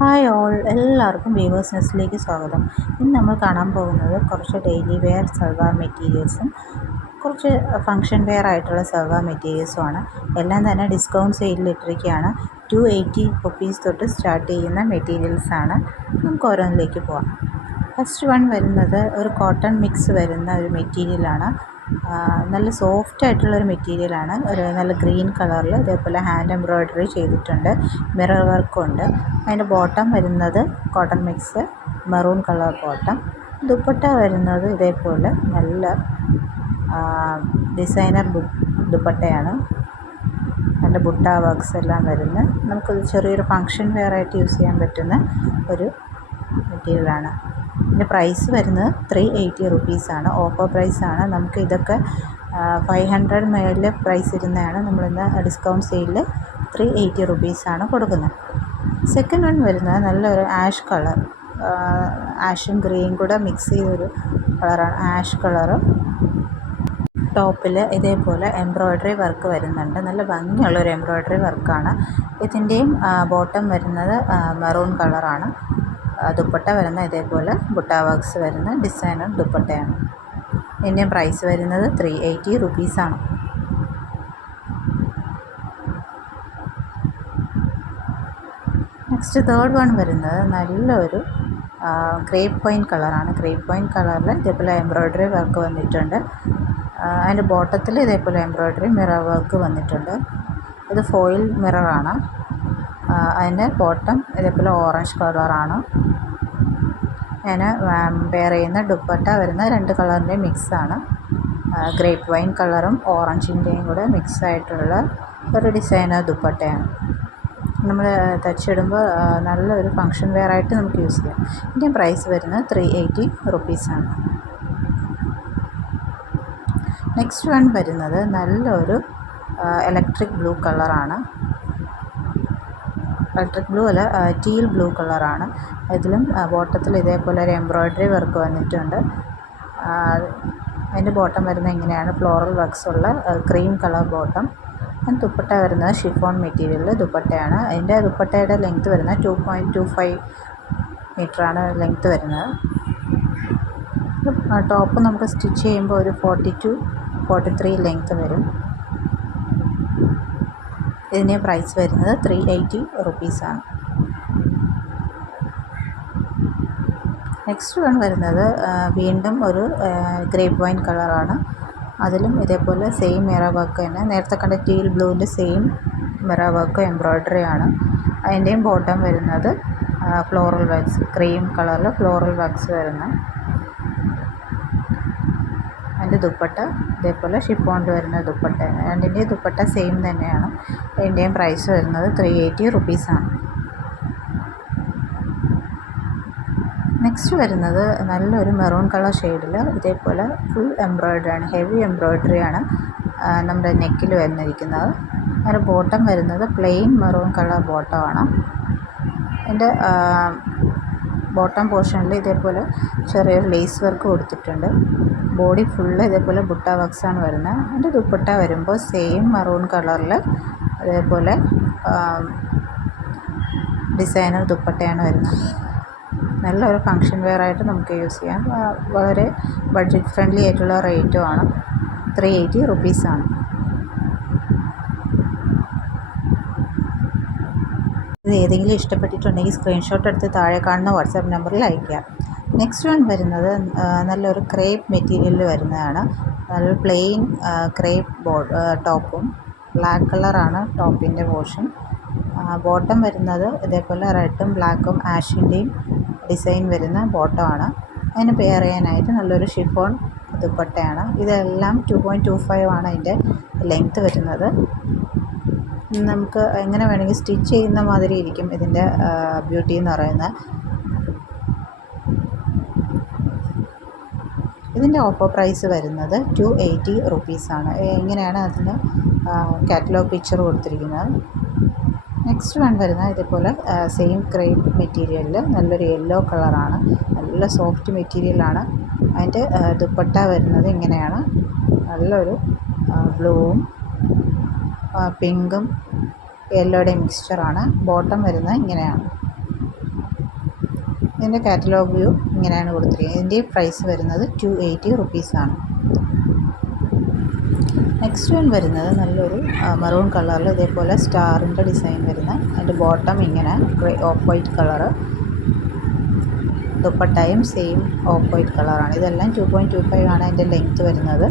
Hi all, എല്ലാവർക്കും weavers നെസ്റ്റിലേക്ക് സ്വാഗതം. ഇന്ന് നമ്മൾ കാണാൻ പോകുന്നത് കുറച്ച് ഡെയിലി വെയർ സൽവാർ മെറ്റീരിയൽസും കുറച്ച് ഫങ്ഷൻ വെയർ ആയിട്ടുള്ള സൽവാർ മെറ്റീരിയൽസുമാണ്. എല്ലാം തന്നെ ഡിസ്കൗണ്ട് സെയിലിൽ ഇട്ടിരിക്കുകയാണ്. 280 തൊട്ട് സ്റ്റാർട്ട് ചെയ്യുന്ന മെറ്റീരിയൽസാണ്. നമുക്ക് ഓരോന്നിലേക്ക് പോവാം. ഫസ്റ്റ് വൺ വരുന്നത് ഒരു കോട്ടൺ മിക്സ് വരുന്ന ഒരു മെറ്റീരിയലാണ്. നല്ല സോഫ്റ്റ് ആയിട്ടുള്ളൊരു മെറ്റീരിയലാണ്. ഒരു നല്ല ഗ്രീൻ കളറിൽ ഇതേപോലെ ഹാൻഡ് എംബ്രോയ്ഡറി ചെയ്തിട്ടുണ്ട്. മിറർ വർക്കും ഉണ്ട്. അതിൻ്റെ ബോട്ടം വരുന്നത് cotton mix maroon colour bottom. Dupatta വരുന്നത് ഇതേപോലെ നല്ല ഡിസൈനർ ദുപ്പട്ടയാണ്. നല്ല ബുട്ട വർക്ക്സ് എല്ലാം വരുന്ന നമുക്കത് ചെറിയൊരു ഫങ്ഷൻ വെയർ ആയിട്ട് യൂസ് ചെയ്യാൻ പറ്റുന്ന ഒരു മെറ്റീരിയലാണ്. ഇതിൻ്റെ പ്രൈസ് വരുന്നത് 380 റുപ്പീസാണ്. ഓഫർ പ്രൈസാണ്. നമുക്ക് ഇതൊക്കെ 500 മേളിൽ പ്രൈസ് ഇരുന്നതാണ്. നമ്മളിന്ന് ഡിസ്കൗണ്ട് സെയിലിൽ 380 റുപ്പീസാണ് കൊടുക്കുന്നത്. സെക്കൻഡ് വൺ വരുന്നത് നല്ലൊരു ആഷ് കളർ, ആഷും ഗ്രീനും കൂടെ മിക്സ് ചെയ്തൊരു കളറാണ്. ആഷ് കളറ് ടോപ്പിൽ ഇതേപോലെ എംബ്രോയ്ഡറി വർക്ക് വരുന്നുണ്ട്. നല്ല ഭംഗിയുള്ളൊരു എംബ്രോയ്ഡറി വർക്കാണ്. ഇതിൻ്റെയും ബോട്ടം വരുന്നത് മെറൂൺ കളറാണ്. ദുപ്പട്ട വരുന്ന ഇതേപോലെ ബുട്ട വർക്ക്സ് വരുന്ന ഡിസൈനർ ദുപ്പട്ടയാണ്. ഇതിൻ്റെ പ്രൈസ് വരുന്നത് 380 റുപ്പീസാണ്. നെക്സ്റ്റ് തേർഡ് വൺ വരുന്നത് നല്ലൊരു ഗ്രേപ്പ് വൈൻ കളറാണ്. ഗ്രേപ്പ് വൈൻ കളറിൽ ഇതേപോലെ എംബ്രോയ്ഡറി വർക്ക് വന്നിട്ടുണ്ട്. അതിൻ്റെ ബോട്ടത്തിൽ ഇതേപോലെ എംബ്രോയ്ഡറി മിറർ വർക്ക് വന്നിട്ടുണ്ട്. ഇത് ഫോയിൽ മിററാണ്. അതിൻ്റെ ബോട്ടം ഇതേപോലെ ഓറഞ്ച് കളറാണ്. ഞാൻ വെയർ ചെയ്യുന്ന ദുപ്പട്ട വരുന്ന രണ്ട് കളറിൻ്റെ മിക്സാണ്. ഗ്രേപ്പ് വൈൻ കളറും ഓറഞ്ചിൻ്റെയും കൂടെ മിക്സായിട്ടുള്ള ഒരു ഡിസൈനർ ദുപ്പട്ടയാണ്. നമ്മൾ തച്ചിടുമ്പോൾ നല്ലൊരു ഫങ്ഷൻ വെയർ ആയിട്ട് നമുക്ക് യൂസ് ചെയ്യാം. ഇതിൻ്റെ പ്രൈസ് വരുന്നത് 380 റുപ്പീസാണ്. നെക്സ്റ്റ് വൺ വരുന്നത് നല്ലൊരു ഇലക്ട്രിക് ബ്ലൂ കളറാണ്. ഇലക്ട്രിക് ബ്ലൂ അല്ല, ടീൽ ബ്ലൂ കളറാണ്. ഇതിലും ബോട്ടത്തിൽ ഇതേപോലെ ഒരു എംബ്രോയ്ഡറി വർക്ക് വന്നിട്ടുണ്ട്. അതിൻ്റെ ബോട്ടം വരുന്നത് ഇങ്ങനെയാണ്. ഫ്ലോറൽ വർക്ക്സ് ഉള്ള ക്രീം കളർ ബോട്ടം. ദുപ്പട്ട വരുന്നത് ഷിഫോൺ മെറ്റീരിയലിൽ ദുപ്പട്ടയാണ്. അതിൻ്റെ ദുപ്പട്ടയുടെ ലെങ്ത്ത് വരുന്നത് 2.25 മീറ്ററാണ് ലെങ്ത്ത് വരുന്നത്. ടോപ്പ് നമുക്ക് സ്റ്റിച്ച് ചെയ്യുമ്പോൾ ഒരു 42-43 ലെങ്ത്ത് വരും. ഇതിൻ്റെ പ്രൈസ് വരുന്നത് 380 റുപ്പീസാണ്. നെക്സ്റ്റ് വൺ വരുന്നത് വീണ്ടും ഒരു ഗ്രേപ്പ് വൈൻ കളറാണ്. അതിലും ഇതേപോലെ സെയിം മിറർ വർക്ക് തന്നെ. നേരത്തെ കണ്ട ടീൽ ബ്ലൂവിൻ്റെ സെയിം മിറർ വർക്ക് എംബ്രോയ്ഡറി ആണ്. അതിൻ്റെയും ബോട്ടം വരുന്നത് ഫ്ലോറൽ വർക്ക്സ്, ക്രീം കളറിൽ ഫ്ലോറൽ വർക്ക്സ് വരുന്ന. അതിൻ്റെ ദുപ്പട്ട ഇതേപോലെ ഷിഫോണിൽ വരുന്ന ദുപ്പട്ട. രണ്ടിൻ്റെ ദുപ്പട്ട സെയിം തന്നെയാണ്. അതിൻ്റെയും പ്രൈസ് വരുന്നത് 380 റുപ്പീസാണ്. നെക്സ്റ്റ് വരുന്നത് നല്ലൊരു മെറൂൺ കളർ ഷെയ്ഡിൽ ഇതേപോലെ ഫുൾ എംബ്രോയ്ഡറി ആണ്. ഹെവി എംബ്രോയ്ഡറി ആണ് നമ്മുടെ നെക്കിൽ വന്നിരിക്കുന്നത്. അതിൻ്റെ ബോട്ടം വരുന്നത് പ്ലെയിൻ മെറൂൺ കളർ ബോട്ടമാണ്. അതിൻ്റെ ബോട്ടം പോർഷനിൽ ഇതേപോലെ ചെറിയൊരു ലേസ് വർക്ക് കൊടുത്തിട്ടുണ്ട്. ബോഡി ഫുള്ള് ഇതേപോലെ ബുട്ട വർക്ക്സാണ് വരുന്നത്. അതിൻ്റെ ദുപ്പട്ട വരുമ്പോൾ സെയിം മെറൂൺ കളറിൽ അതേപോലെ ഡിസൈനർ ദുപ്പട്ടയാണ് വരുന്നത്. നല്ലൊരു ഫങ്ഷൻ വെയർ ആയിട്ട് നമുക്ക് യൂസ് ചെയ്യാം. വളരെ ബഡ്ജറ്റ് ഫ്രണ്ട്ലി ആയിട്ടുള്ള റേറ്റുമാണ്. 380 റുപ്പീസാണ്. ഇത് ഏതെങ്കിലും ഇഷ്ടപ്പെട്ടിട്ടുണ്ടെങ്കിൽ സ്ക്രീൻഷോട്ട് എടുത്ത് താഴെ കാണുന്ന വാട്സാപ്പ് നമ്പറിൽ അയയ്ക്കുക. നെക്സ്റ്റ് വൺ വരുന്നത് നല്ലൊരു ക്രേപ്പ് മെറ്റീരിയലിൽ വരുന്നതാണ്. നല്ല പ്ലെയിൻ ക്രേപ്പ് ടോപ്പും ബ്ലാക്ക് കളറാണ് ടോപ്പിൻ്റെ പോർഷൻ. ബോട്ടം വരുന്നത് ഇതേപോലെ റെഡും ബ്ലാക്കും ആഷിൻ്റെയും ഡിസൈൻ വരുന്ന ബോട്ടമാണ്. അതിന് പെയർ ചെയ്യാനായിട്ട് നല്ലൊരു ഷിഫോൺ ദുപ്പട്ടയാണ്. ഇതെല്ലാം 2.25 ആണ് അതിൻ്റെ ലെങ്ത്ത് വരുന്നത്. നമുക്ക് എങ്ങനെ വേണമെങ്കിൽ സ്റ്റിച്ച് ചെയ്യുന്ന മാതിരി ഇരിക്കും ഇതിൻ്റെ ബ്യൂട്ടി എന്ന് പറയുന്നത്. ഇതിൻ്റെ ഓഫർ പ്രൈസ് വരുന്നത് 280 റുപ്പീസാണ്. ഇങ്ങനെയാണ് അതിന് കാറ്റലോഗ് പിക്ചർ കൊടുത്തിരിക്കുന്നത്. നെക്സ്റ്റ് വൺ വരുന്നത് ഇതേപോലെ സെയിം ക്രേപ്പ് മെറ്റീരിയലിൽ നല്ലൊരു യെല്ലോ കളറാണ്. നല്ല സോഫ്റ്റ് മെറ്റീരിയലാണ്. അതിൻ്റെ ദുപ്പട്ട വരുന്നത് ഇങ്ങനെയാണ്. നല്ലൊരു ബ്ലൂവും പിങ്കും യെല്ലോയുടെയും മിക്സ്ചറാണ്. ബോട്ടം വരുന്നത് ഇങ്ങനെയാണ്. ഇതിൻ്റെ കാറ്റലോഗ് വ്യൂ ഇങ്ങനെയാണ് കൊടുത്തിരിക്കുന്നത്. ഇതിൻ്റെ പ്രൈസ് വരുന്നത് 280 റുപ്പീസാണ്. നെക്സ്റ്റ് വൺ വരുന്നത് നല്ലൊരു മെറൂൺ കളറിൽ ഇതേപോലെ സ്റ്റാറിൻ്റെ ഡിസൈൻ വരുന്ന, അതിൻ്റെ ബോട്ടം ഇങ്ങനെ ഓഫ് വൈറ്റ് കളറ്, ദുപ്പട്ടയും സെയിം ഓഫ് വൈറ്റ് കളറാണ്. ഇതെല്ലാം 2.25 ആണ് അതിൻ്റെ ലെങ്ത്ത് വരുന്നത്.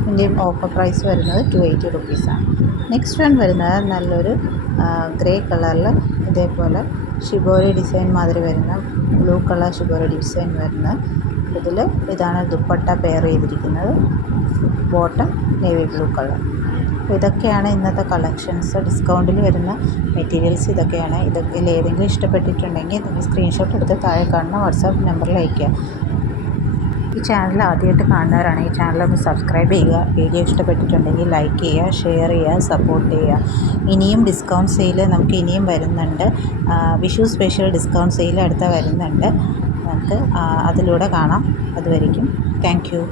ഇതിൻ്റെയും ഓഫർ പ്രൈസ് വരുന്നത് 280 റുപ്പീസാണ്. നെക്സ്റ്റ് വൺ വരുന്നത് നല്ലൊരു ഗ്രേ കളറിൽ ഇതേപോലെ ഷിബോരി ഡിസൈൻ മാതിരി വരുന്ന, ബ്ലൂ കളർ ഷിബോരി ഡിസൈൻ വരുന്ന ഇതിൽ ഇതാണ് ദുപ്പട്ട പെയർ ചെയ്തിരിക്കുന്നത്. Bottom navy blue colour. അപ്പോൾ ഇതൊക്കെയാണ് ഇന്നത്തെ കളക്ഷൻസ്. ഡിസ്കൗണ്ടിൽ വരുന്ന മെറ്റീരിയൽസ് ഇതൊക്കെയാണ്. ഇതൊക്കെ ഏതെങ്കിലും ഇഷ്ടപ്പെട്ടിട്ടുണ്ടെങ്കിൽ നിങ്ങൾ സ്ക്രീൻഷോട്ട് എടുത്ത് താഴെ കാണുന്ന വാട്സാപ്പ് നമ്പറിൽ അയയ്ക്കുക. ഈ ചാനൽ ആദ്യമായിട്ട് കാണുന്നവരാണെങ്കിൽ ഈ ചാനലൊന്ന് സബ്സ്ക്രൈബ് ചെയ്യുക. വീഡിയോ ഇഷ്ടപ്പെട്ടിട്ടുണ്ടെങ്കിൽ ലൈക്ക് ചെയ്യുക, ഷെയർ ചെയ്യുക, സപ്പോർട്ട് ചെയ്യുക. ഇനിയും ഡിസ്കൗണ്ട് സെയിൽ നമുക്ക് ഇനിയും വരുന്നുണ്ട്. വിഷു സ്പെഷ്യൽ ഡിസ്കൗണ്ട് സെയിൽ അടുത്ത വരുന്നുണ്ട്. നമുക്ക് അതിലൂടെ കാണാം. അതുവരേക്കും താങ്ക് യു.